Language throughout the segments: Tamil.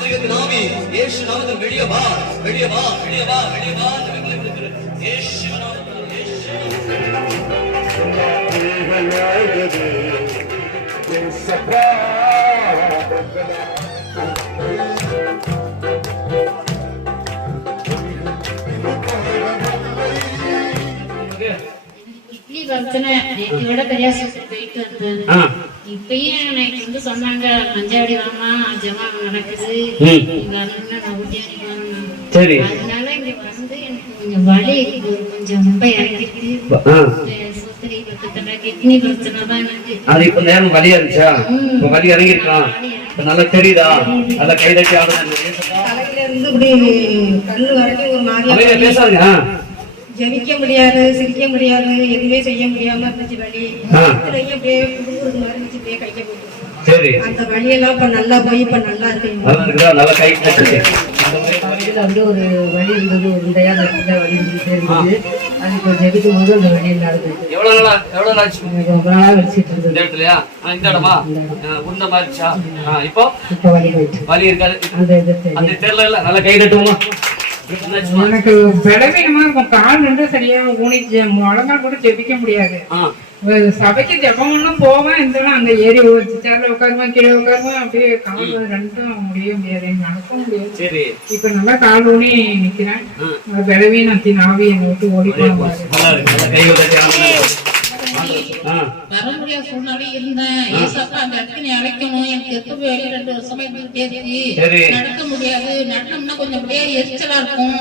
நாமி இயேசு நாமத்தில் வெளியே வா, வெளியே வா, வெளியே வா, வெளியே வா என்று விളിக்கிறது. இயேசு நாமத்தில் இயேசு இட்லி பிரச்சனை நேற்று பெரியாசிட்டு போயிட்டு வந்தது. இப்பயும் எனக்கு வந்து சொன்னாங்க மஞ்சாடி வாமா ஜமா நடக்குது, சரி. அதனால இங்க வந்து எனக்கு கொஞ்சம் வலி கொஞ்சம் ரொம்ப இறங்கிட்டு கிட்னி பிரச்சனை தான் எனக்கு. அது இப்ப நேரம் வலியா இருந்துச்சா? இப்ப வலி இறங்கிருக்கலாம். இப்ப நல்லா தெரியுதா? நல்லா கைதட்டி தலையில இருந்து இப்படி கண்ணு வரைக்கும் ஒரு மாதிரியா பேசாங்க. ஜெபிக்க முடியாது, சிரிக்க முடியாது, எதுவுமே செய்ய முடியாம இருந்துச்சு வலி. அப்படியே குடுக்குறது மாதிரி இருந்துச்சு, அப்படியே கைக்க போயிட்டு. சரி. அந்த வலியெல்லாம் இப்ப நல்லா போய் இப்ப நல்லா இருக்கு. நல்லா கை வந்து ஒரு வலி இருந்தது, ஒரு இடையா வலி இருந்துட்டே இருந்தது. அது இப்போ ஜெபிக்கும் போது அந்த வலி இல்லாது. எவ்வளவு நாளா ரொம்ப நாளா வலிச்சிட்டு இருந்தது. இந்த இடத்துலயா? இந்த இடமா? உண்ட மாதிரிச்சா? இப்போ வலி போயிட்டு வலி இருக்காது. அந்த தெரியல இல்ல. நல்லா கை தட்டுவோமா? எனக்கு பலவீனமா இருக்கும். கால் நின்று சரியா ஊனிச்சு முழங்கால் கூட ஜெபிக்க முடியாது. சபைக்கு ஜெபம் ஒண்ணும் போவேன், இருந்தாலும் அந்த ஏறி சேர்ல உட்காருவேன், கீழே உட்காருவேன், அப்படியே கால் ரெண்டும் முடியாது, நடக்கவும் முடியாது. இப்ப நல்லா கால் ஊனி நிக்கிறேன். பலவீனத்தின் ஆவி என்னை விட்டு ஓடி போவாங்க. வர முடியாத சூழ்நிலை இருந்தேன். ஏசப்பா அந்த இடத்துக்கு நீ அழைக்கணும். எனக்கு எப்ப 2 வருஷமா இருந்துட்டே இருக்கு. நடக்க முடியாது. நடனம்னா கொஞ்சம் அப்படியே எரிச்சலா இருக்கும்.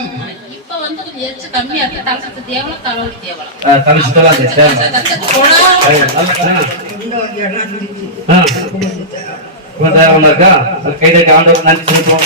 இப்ப வந்து கொஞ்சம் எரிச்சல் கம்மியா இருக்கு. தலசத்து தேவலாம், தலைவலி தேவலாம். கைதட்டி ஆண்டவர் நன்றி சொல்லுவோம்.